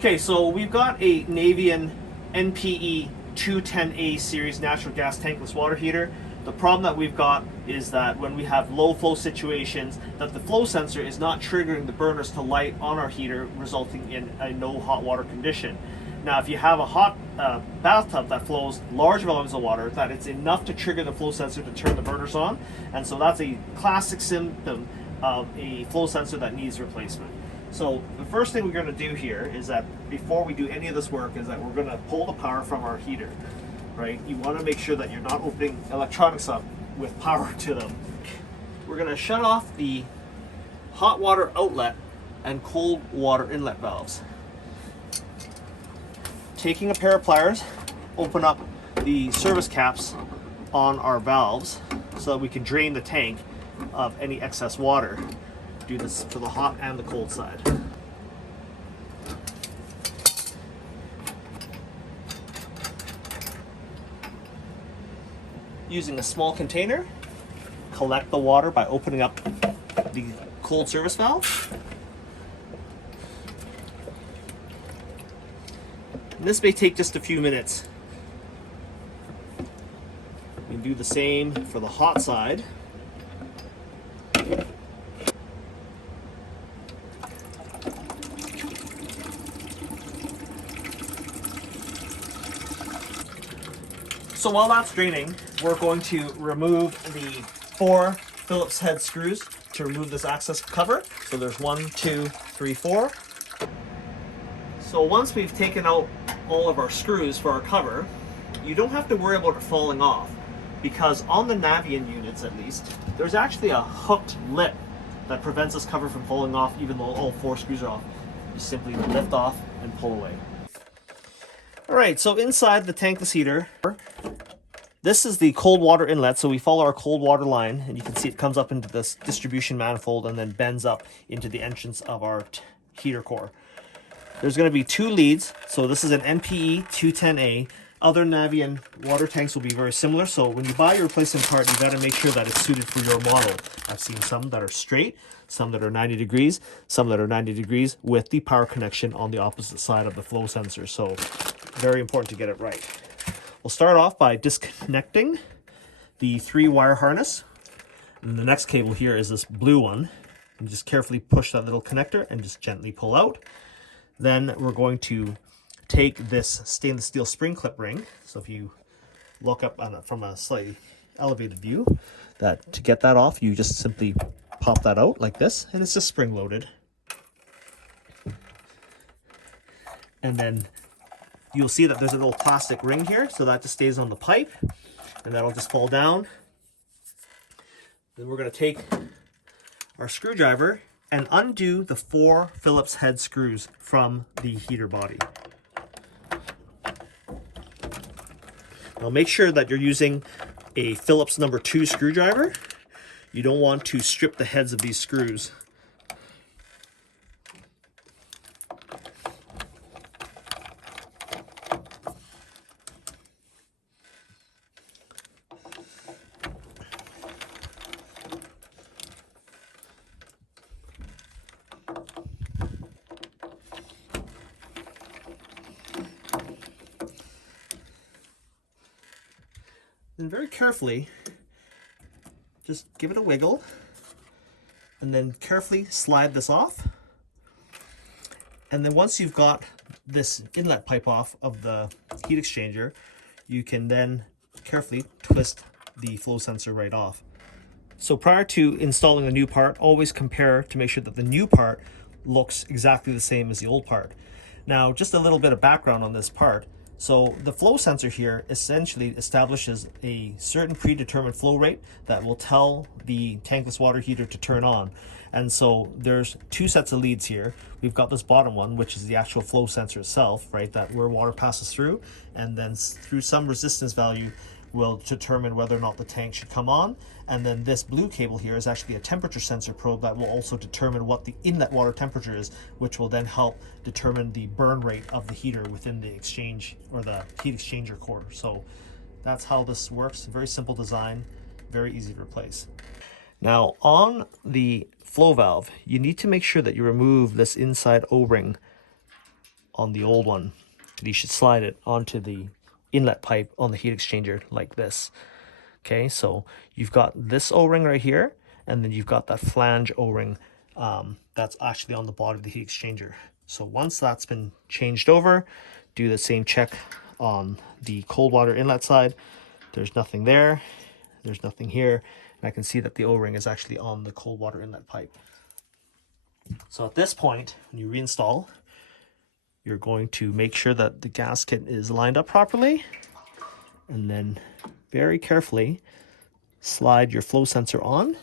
Okay, so we've got a Navien NPE 210A series natural gas tankless water heater. The problem that we've got is that when we have low flow situations, that the flow sensor is not triggering the burners to light on our heater, resulting in a no hot water condition. Now, if you have a hot bathtub that flows large volumes of water, that it's enough to trigger the flow sensor to turn the burners on, and so that's a classic symptom of a flow sensor that needs replacement. So the first thing we're going to do here is that before we do any of this work is that we're going to pull the power from our heater, right? You want to make sure that you're not opening electronics up with power to them. We're going to shut off the hot water outlet and cold water inlet valves. Taking a pair of pliers, open up the service caps on our valves so that we can drain the tank of any excess water. Do this for the hot and the cold side. Using a small container, collect the water by opening up the cold service valve. And this may take just a few minutes. You can do the same for the hot side. So while that's draining, we're going to remove the 4 Phillips head screws to remove this access cover. So there's 1, 2, 3, 4. So once we've taken out all of our screws for our cover, you don't have to worry about it falling off, because on the Navien units at least, there's actually a hooked lip that prevents this cover from falling off even though all 4 screws are off. You simply lift off and pull away. Alright, so inside the tankless heater, this is the cold water inlet, so we follow our cold water line, and you can see it comes up into this distribution manifold and then bends up into the entrance of our heater core. There's going to be 2 leads, so this is an NPE 210A. Other Navien water tanks will be very similar, so when you buy your replacement part, you got to make sure that it's suited for your model. I've seen some that are straight, some that are 90 degrees, some that are 90 degrees with the power connection on the opposite side of the flow sensor, so very important to get it right. We'll start off by disconnecting the 3-wire harness, and the next cable here is this blue one. You just carefully push that little connector and just gently pull out. Then we're going to take this stainless steel spring clip ring. So if you look up on it from a slightly elevated view, that to get that off, you just simply pop that out like this, and it's just spring loaded. And then you'll see that there's a little plastic ring here, so that just stays on the pipe, and that'll just fall down. Then we're going to take our screwdriver and undo the 4 Phillips head screws from the heater body. Now make sure that you're using a Phillips number 2 screwdriver. You don't want to strip the heads of these screws. And very carefully, just give it a wiggle, and then carefully slide this off. And then once you've got this inlet pipe off of the heat exchanger, you can then carefully twist the flow sensor right off. So prior to installing a new part, always compare to make sure that the new part looks exactly the same as the old part. Now, just a little bit of background on this part. So the flow sensor here essentially establishes a certain predetermined flow rate that will tell the tankless water heater to turn on. And so there's 2 sets of leads here. We've got this bottom one, which is the actual flow sensor itself, right? That where water passes through, and then through some resistance value will determine whether or not the tank should come on. And then this blue cable here is actually a temperature sensor probe that will also determine what the inlet water temperature is, which will then help determine the burn rate of the heater within the exchange or the heat exchanger core. So that's how this works. Very simple design, very easy to replace. Now on the flow valve, you need to make sure that you remove this inside O-ring on the old one. You should slide it onto the inlet pipe on the heat exchanger like this. Okay, so you've got this O-ring right here, and then you've got that flange O-ring that's actually on the bottom of the heat exchanger. So once that's been changed over, do the same check on the cold water inlet side. There's nothing there, there's nothing here, and I can see that the O-ring is actually on the cold water inlet pipe. So at this point, when you reinstall, you're going to make sure that the gasket is lined up properly, and then very carefully slide your flow sensor on.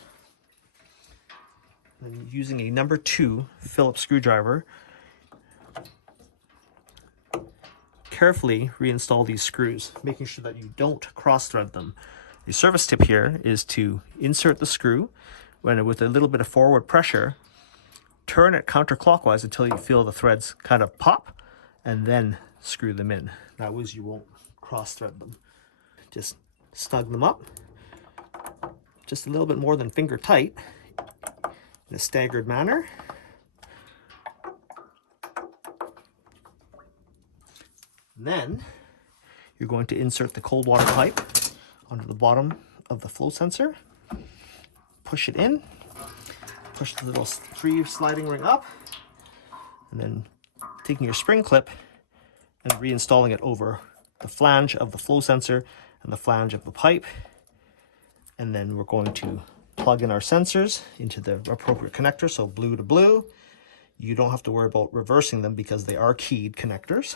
And using a number 2 Phillips screwdriver, carefully reinstall these screws, making sure that you don't cross thread them. The service tip here is to insert the screw with a little bit of forward pressure, turn it counterclockwise until you feel the threads kind of pop, and then screw them in. That way you won't cross thread them. Just snug them up just a little bit more than finger tight in a staggered manner. And then you're going to insert the cold water pipe onto the bottom of the flow sensor, push it in, push the little 3 sliding ring up, and then taking your spring clip and reinstalling it over the flange of the flow sensor and the flange of the pipe. And then we're going to plug in our sensors into the appropriate connector, so blue to blue. You don't have to worry about reversing them because they are keyed connectors,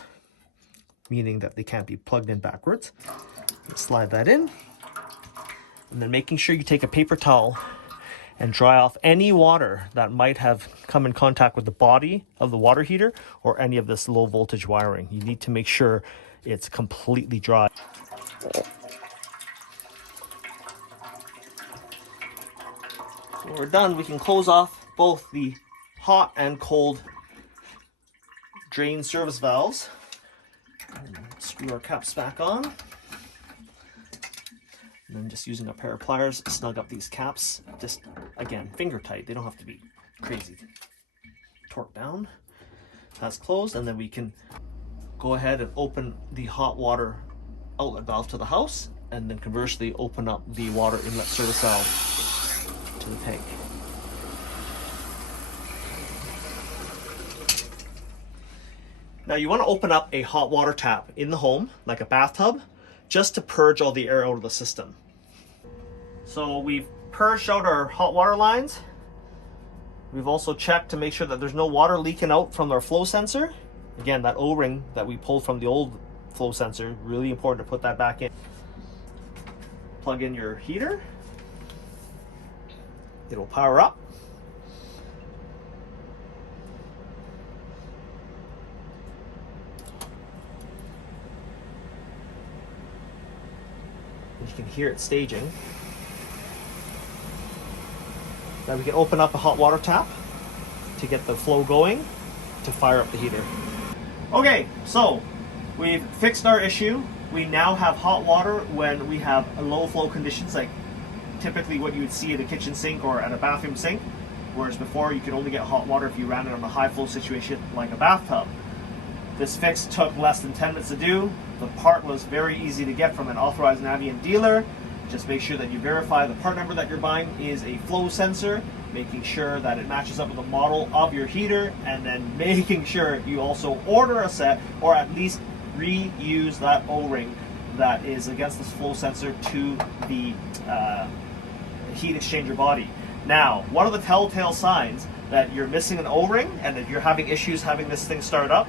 meaning that they can't be plugged in backwards. Slide that in, and then making sure you take a paper towel and dry off any water that might have come in contact with the body of the water heater or any of this low voltage wiring. You need to make sure it's completely dry. When we're done, we can close off both the hot and cold drain service valves. And screw our caps back on. And then just using a pair of pliers, snug up these caps. Just, again, finger tight. They don't have to be crazy. Torque down. That's closed, and then we can go ahead and open the hot water outlet valve to the house, and then conversely open up the water inlet service valve to the tank. Now you want to open up a hot water tap in the home, like a bathtub, just to purge all the air out of the system. So we've purged out our hot water lines. We've also checked to make sure that there's no water leaking out from our flow sensor. Again, that O-ring that we pulled from the old flow sensor, really important to put that back in. Plug in your heater. It'll power up. You can hear it staging. Now we can open up a hot water tap to get the flow going to fire up the heater. Okay, so we've fixed our issue. We now have hot water when we have low flow conditions, like typically what you would see at a kitchen sink or at a bathroom sink, whereas before you could only get hot water if you ran it on a high flow situation like a bathtub. This fix took less than 10 minutes to do. The part was very easy to get from an authorized Navien dealer. Just make sure that you verify the part number that you're buying is a flow sensor, making sure that it matches up with the model of your heater, and then making sure you also order a set or at least reuse that O-ring that is against this flow sensor to the heat exchanger body. Now, one of the telltale signs that you're missing an O-ring and that you're having issues having this thing start up,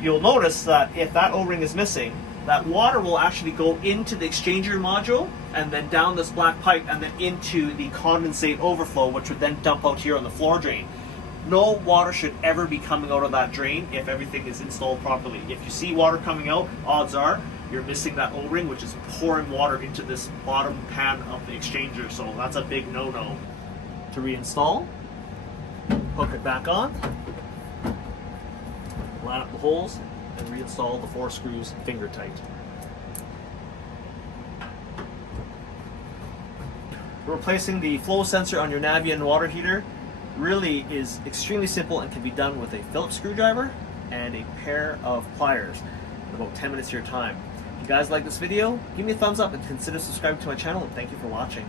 you'll notice that if that O-ring is missing, that water will actually go into the exchanger module and then down this black pipe and then into the condensate overflow, which would then dump out here on the floor drain. No water should ever be coming out of that drain if everything is installed properly. If you see water coming out, odds are you're missing that O-ring, which is pouring water into this bottom pan of the exchanger. So that's a big no-no. To reinstall, hook it back on, line up the holes, and reinstall the 4 screws finger tight. Replacing the flow sensor on your Navien water heater really is extremely simple and can be done with a Phillips screwdriver and a pair of pliers in about 10 minutes of your time. If you guys like this video, give me a thumbs up and consider subscribing to my channel, and thank you for watching.